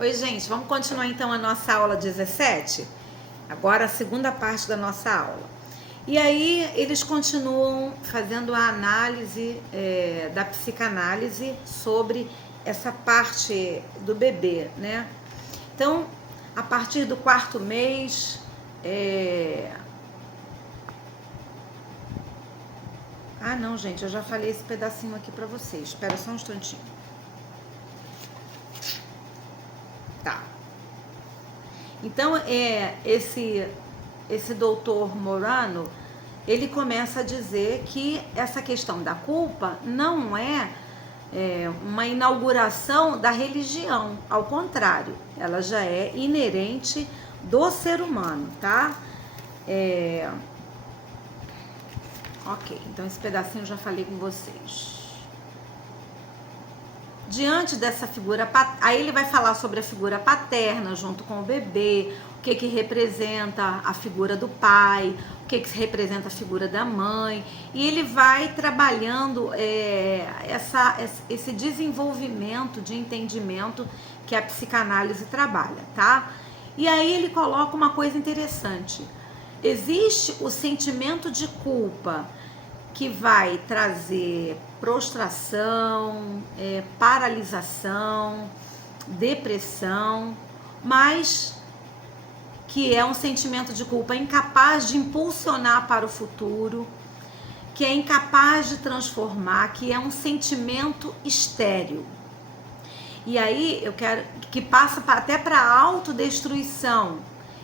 Oi, gente, vamos continuar então a nossa aula 17? Agora a segunda parte da nossa aula. E aí eles continuam fazendo a análise da psicanálise sobre essa parte do bebê, né? Então, a partir do quarto mês, Ah, não, gente, eu já falei esse pedacinho aqui pra vocês. Espera só um instantinho. Tá. Então, esse doutor Morano, ele começa a dizer que essa questão da culpa não é uma inauguração da religião. Ao contrário, ela já é inerente do ser humano, tá? Ok, então esse pedacinho eu já falei com vocês. Diante dessa figura, aí ele vai falar sobre a figura paterna junto com o bebê, o que representa a figura do pai, o que representa a figura da mãe, e ele vai trabalhando esse desenvolvimento de entendimento que a psicanálise trabalha, tá? E aí ele coloca uma coisa interessante. Existe o sentimento de culpa, que vai trazer prostração, paralisação, depressão, mas que é um sentimento de culpa incapaz de impulsionar para o futuro, que é incapaz de transformar, que é um sentimento estéril. E aí eu quero que passa até para a autodestruição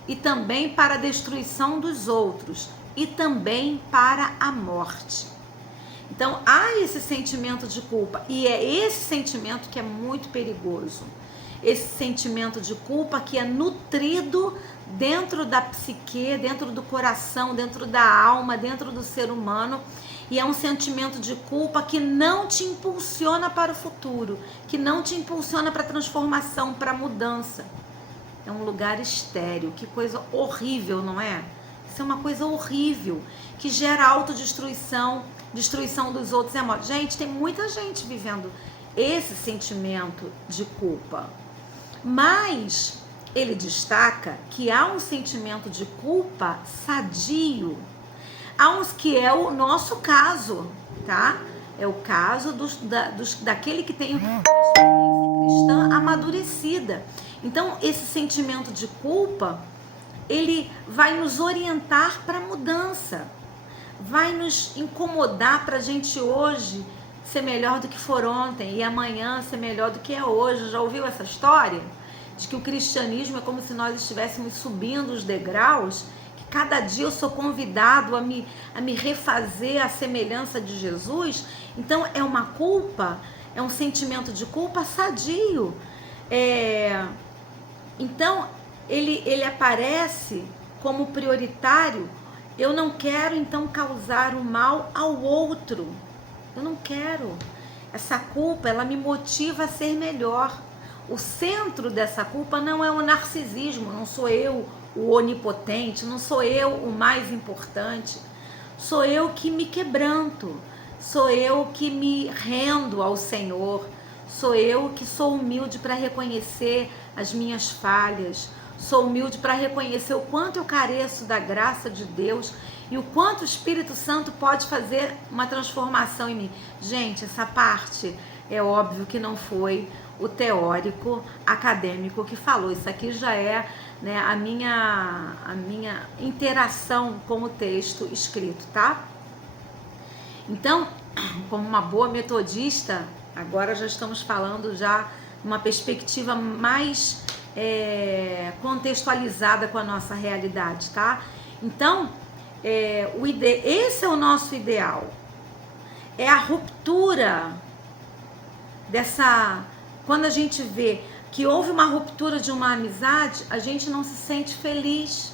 e também para a destruição dos outros e também para a morte. Então há esse sentimento de culpa, e é esse sentimento que é muito perigoso. Esse sentimento de culpa que é nutrido dentro da psique, dentro do coração, dentro da alma, dentro do ser humano, e é um sentimento de culpa que não te impulsiona para o futuro, que não te impulsiona para a transformação, para a mudança. É um lugar estéril, que coisa horrível, não é? Isso é uma coisa horrível, que gera autodestruição, destruição dos outros e a morte. Gente, tem muita gente vivendo esse sentimento de culpa. Mas ele destaca que há um sentimento de culpa sadio. Há uns que é o nosso caso, tá? É o caso daquele que tem uma experiência cristã amadurecida. Então, esse sentimento de culpa, ele vai nos orientar para a mudança, vai nos incomodar para a gente hoje ser melhor do que for ontem e amanhã ser melhor do que é hoje. Já ouviu essa história? De que o cristianismo é como se nós estivéssemos subindo os degraus, que cada dia eu sou convidado a me refazer à semelhança de Jesus. Então é uma culpa, é um sentimento de culpa sadio. Então ele aparece como prioritário. Eu não quero então causar o mal ao outro. Eu não quero. Essa culpa, ela me motiva a ser melhor. O centro dessa culpa não é o narcisismo, não sou eu o onipotente, não sou eu o mais importante. Sou eu que me quebranto, sou eu que me rendo ao Senhor, sou eu que sou humilde para reconhecer as minhas falhas, sou humilde para reconhecer o quanto eu careço da graça de Deus e o quanto o Espírito Santo pode fazer uma transformação em mim. Gente, essa parte é óbvio que não foi o teórico acadêmico que falou. Isso aqui já é, né, a minha interação com o texto escrito, tá? Então, como uma boa metodista, agora já estamos falando já uma perspectiva mais contextualizada com a nossa realidade, tá? Então, esse é o nosso ideal. É a ruptura dessa... Quando a gente vê que houve uma ruptura de uma amizade, a gente não se sente feliz.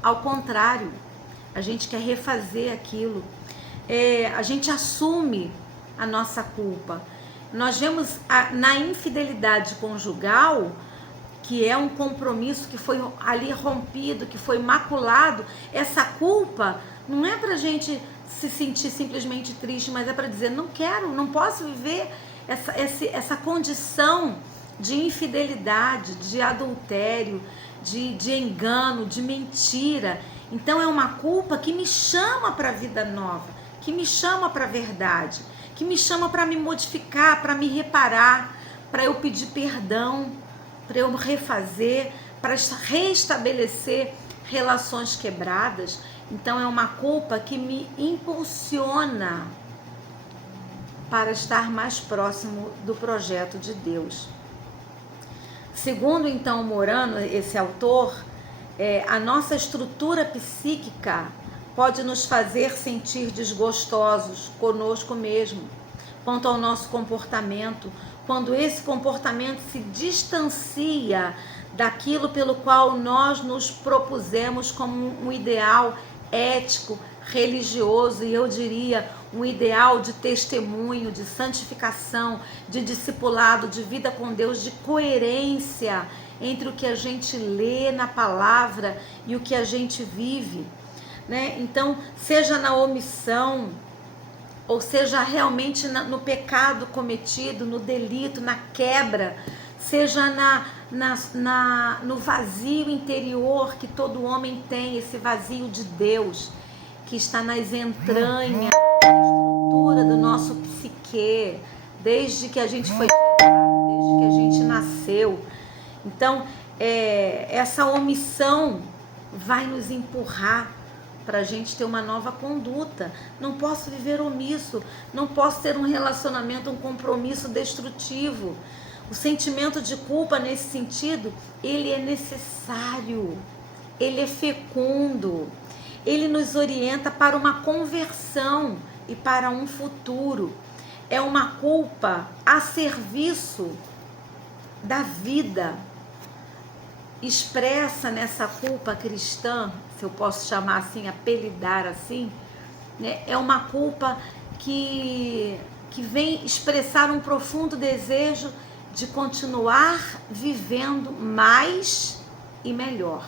Ao contrário, a gente quer refazer aquilo. A gente assume a nossa culpa. Nós vemos na infidelidade conjugal, que é um compromisso que foi ali rompido, que foi maculado, essa culpa não é pra gente se sentir simplesmente triste, mas é para dizer, não quero, não posso viver essa condição de infidelidade, de adultério, de engano, de mentira. Então é uma culpa que me chama para a vida nova, que me chama para a verdade, que me chama para me modificar, para me reparar, para eu pedir perdão, para eu refazer, para restabelecer relações quebradas. Então é uma culpa que me impulsiona para estar mais próximo do projeto de Deus. Segundo então Morano, esse autor, a nossa estrutura psíquica pode nos fazer sentir desgostosos conosco mesmo, quanto ao nosso comportamento, quando esse comportamento se distancia daquilo pelo qual nós nos propusemos como um ideal ético, religioso, e eu diria um ideal de testemunho, de santificação, de discipulado, de vida com Deus, de coerência entre o que a gente lê na palavra e o que a gente vive, né? Então, seja na omissão, ou seja realmente no pecado cometido, no delito, na quebra, seja no vazio interior que todo homem tem, esse vazio de Deus, que está nas entranhas, na estrutura do nosso psique, desde que a gente foi criado, desde que a gente nasceu. Então, essa omissão vai nos empurrar para a gente ter uma nova conduta. Não posso viver omisso, não posso ter um relacionamento, um compromisso destrutivo. O sentimento de culpa, nesse sentido, ele é necessário, ele é fecundo, ele nos orienta para uma conversão e para um futuro. É uma culpa a serviço da vida. Expressa nessa culpa cristã, se eu posso chamar assim, apelidar assim, né? É uma culpa que vem expressar um profundo desejo de continuar vivendo mais e melhor.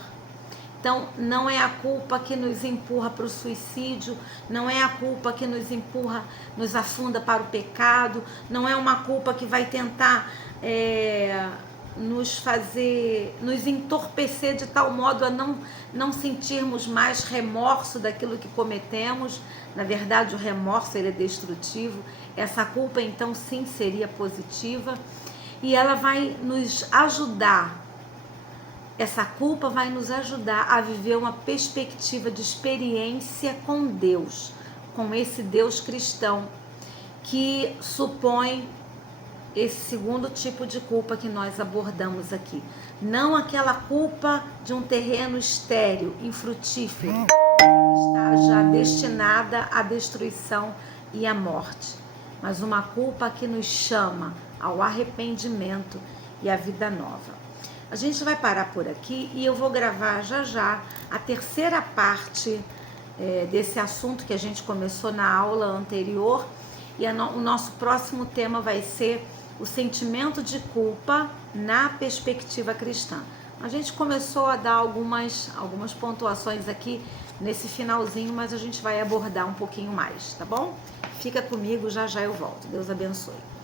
Então, não é a culpa que nos empurra para o suicídio, não é a culpa que nos empurra, nos afunda para o pecado, não é uma culpa que vai tentar nos entorpecer de tal modo a não sentirmos mais remorso daquilo que cometemos. Na verdade, o remorso, ele é destrutivo. Essa culpa, então, sim, seria positiva, e ela vai nos ajudar. Essa culpa vai nos ajudar a viver uma perspectiva de experiência com Deus, com esse Deus cristão, que supõe esse segundo tipo de culpa que nós abordamos aqui. Não aquela culpa de um terreno estéril, infrutífero, que está já destinada à destruição e à morte, mas uma culpa que nos chama ao arrependimento e à vida nova. A gente vai parar por aqui e eu vou gravar já a terceira parte desse assunto que a gente começou na aula anterior, e o nosso próximo tema vai ser o sentimento de culpa na perspectiva cristã. A gente começou a dar algumas pontuações aqui nesse finalzinho, mas a gente vai abordar um pouquinho mais, tá bom? Fica comigo, já eu volto. Deus abençoe.